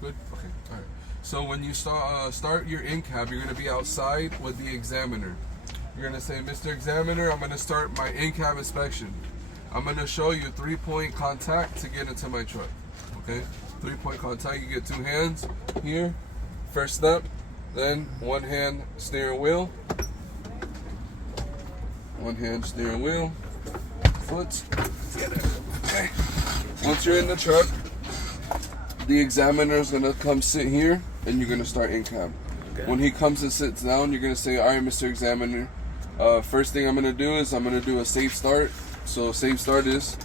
Good? Okay, alright. So when you start your in-cab, you're going to be outside with the examiner. You're going to say, Mr. Examiner, I'm going to start my in-cab inspection. I'm going to show you 3-point contact to get into my truck. Okay? 3-point contact, you get 2 hands here. First step, then 1 hand steering wheel. 1 hand steering wheel. Foot. Okay. Once you're in the truck, the examiner is going to come sit here and you're going to start in cab. Okay. When he comes and sits down, you're going to say, all right, Mr. Examiner, first thing I'm going to do is I'm going to do a safe start. So safe start is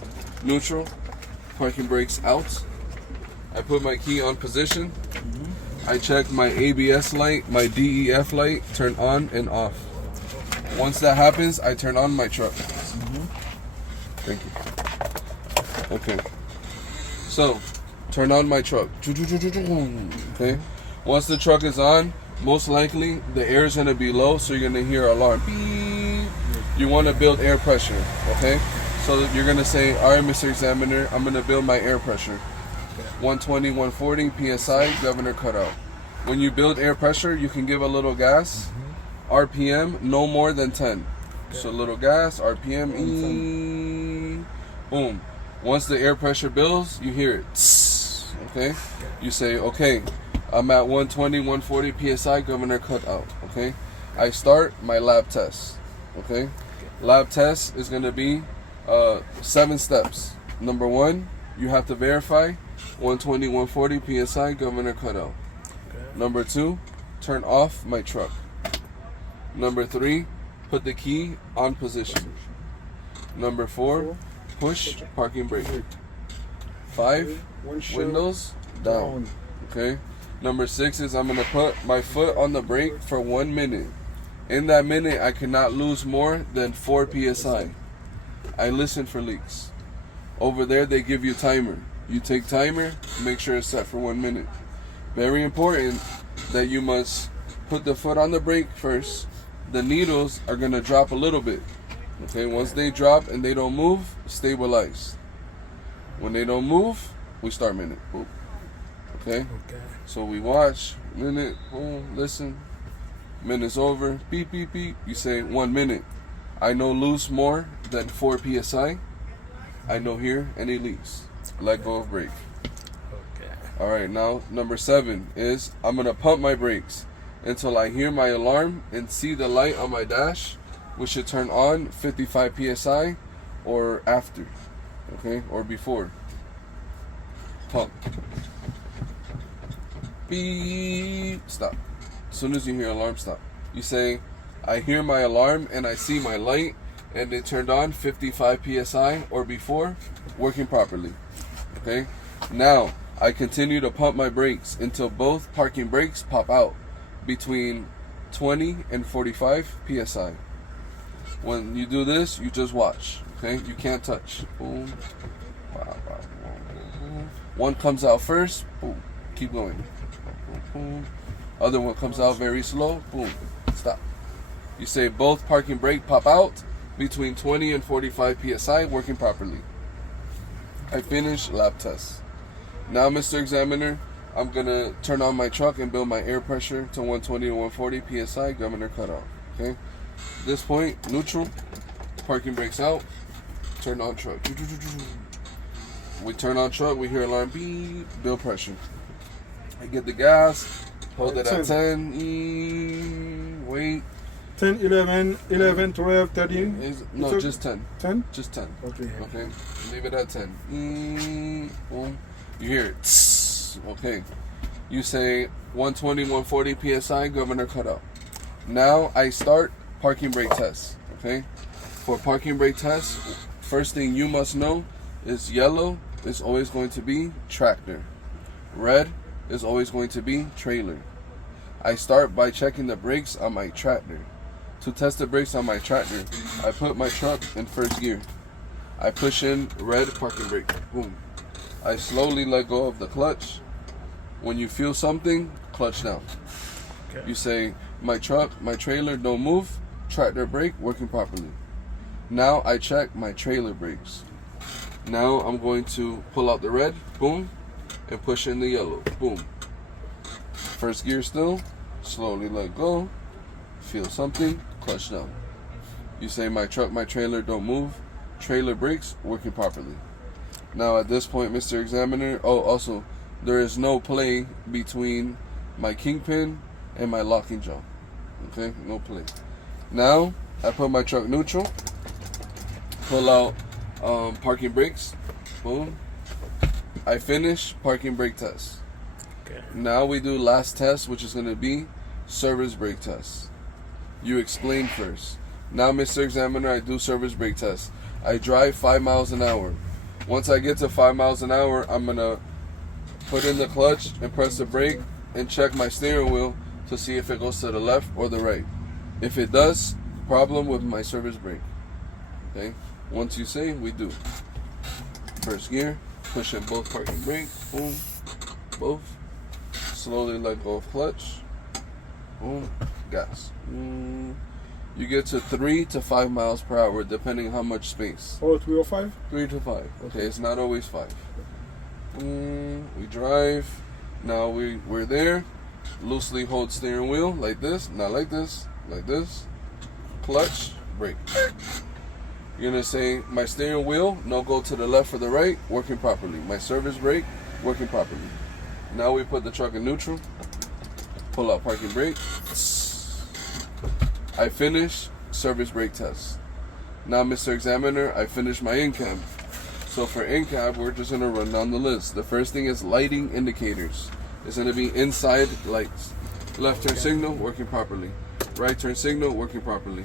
neutral, parking brakes out. I put my key on position. I check my ABS light, my DEF light, turn on and off. Once that happens, I turn on my truck. Thank you. Okay. So, turn on my truck. Okay. Once the truck is on, most likely the air is going to be low, so you're going to hear an alarm. Beep. You want to build air pressure. Okay. So you're going to say, all right, Mr. Examiner, I'm going to build my air pressure. 120, 140 PSI, governor cutout. When you build air pressure, you can give a little gas. RPM, no more than 10. So a little gas, RPM, boom. Once the air pressure builds, you hear it. Okay? You say, okay, I'm at 120, 140 PSI, governor cutout. Okay? I start my lab test. Okay? Lab test is going to be 7 steps. Number 1, you have to verify 120, 140 PSI, governor cutout. Number 2, turn off my truck. Number 3, put the key on position. Number 4, push parking brake. 5, windows down. Okay. Number 6 is I'm gonna put my foot on the brake for 1 minute. In that minute, I cannot lose more than 4 PSI. I listen for leaks. Over there, they give you timer. You take timer, make sure it's set for 1 minute. Very important that you must put the foot on the brake first. The needles are going to drop a little bit. Okay, once they drop and they don't move, stabilize. When they don't move, we start minute. Boom. Okay? So we watch, minute, boom, listen. Minute's over, beep, beep, beep. You say 1 minute. I know lose more than 4 PSI. I know here any leaks. Let go of brake. All right, now number 7 is I'm gonna pump my brakes until I hear my alarm and see the light on my dash, which should turn on 55 PSI or after, okay, or before. Pump. Beep. Stop. As soon as you hear alarm, stop. You say, I hear my alarm and I see my light and it turned on 55 PSI or before, working properly. Okay? Now, I continue to pump my brakes until both parking brakes pop out between 20 and 45 PSI. When you do this, you just watch. Okay? You can't touch. Boom. One comes out first. Boom. Keep going. Boom. Other one comes out very slow. Boom. Stop. You say both parking brake pop out between 20 and 45 PSI, working properly. I finished lab test. Now, Mr. Examiner, I'm going to turn on my truck and build my air pressure to 120 to 140 PSI, governor cutoff. Okay? At this point, neutral, parking brakes out, turn on truck. We turn on truck, we hear alarm beep, build pressure. I get the gas, hold it at 10, wait. 10, 11, 12, 13? No, just 10. 10? Just 10. Okay. Okay. Leave it at 10. Boom. You hear it. Okay. You say 120, 140 PSI, governor cutout. Now I start parking brake test. Okay. For parking brake test, first thing you must know is yellow is always going to be tractor. Red is always going to be trailer. I start by checking the brakes on my tractor. To test the brakes on my tractor, I put my truck in first gear. I push in red parking brake. Boom. I slowly let go of the clutch. When you feel something, clutch down. Okay. You say, my truck, my trailer, don't move. Tractor brake working properly. Now I check my trailer brakes. Now I'm going to pull out the red. Boom. And push in the yellow. Boom. First gear still, slowly let go, feel something, clutch down. You say my truck, my trailer don't move, trailer brakes working properly. Now at this point, Mr. Examiner, also, there is no play between my kingpin and my locking jaw. Okay, no play. Now, I put my truck neutral, pull out parking brakes, boom. I finish parking brake test. Okay. Now we do last test, which is going to be service brake test. You explain first. Now, Mr. Examiner, I do service brake test. I drive 5 miles an hour. Once I get to 5 miles an hour, I'm going to put in the clutch and press the brake and check my steering wheel to see if it goes to the left or the right. If it does, problem with my service brake. Okay? Once you say, we do. First gear, push in both parking brake, boom, both. Slowly let go of clutch, boom, gas. You get to 3 to 5 miles per hour, depending how much space. Oh, 3 or 5? 3 to 5. Okay, it's not always 5. We drive. Now we're there. Loosely hold steering wheel like this, not like this, like this. Clutch, brake. You're gonna say my steering wheel, no go to the left or the right, working properly. My service brake, working properly. Now we put the truck in neutral. Pull out parking brake. I finish service brake test. Now, Mr. Examiner, I finish my in-cab. So for in-cab, we're just gonna run down the list. The first thing is lighting indicators. It's gonna be inside lights. Left turn signal, working properly. Right turn signal, working properly.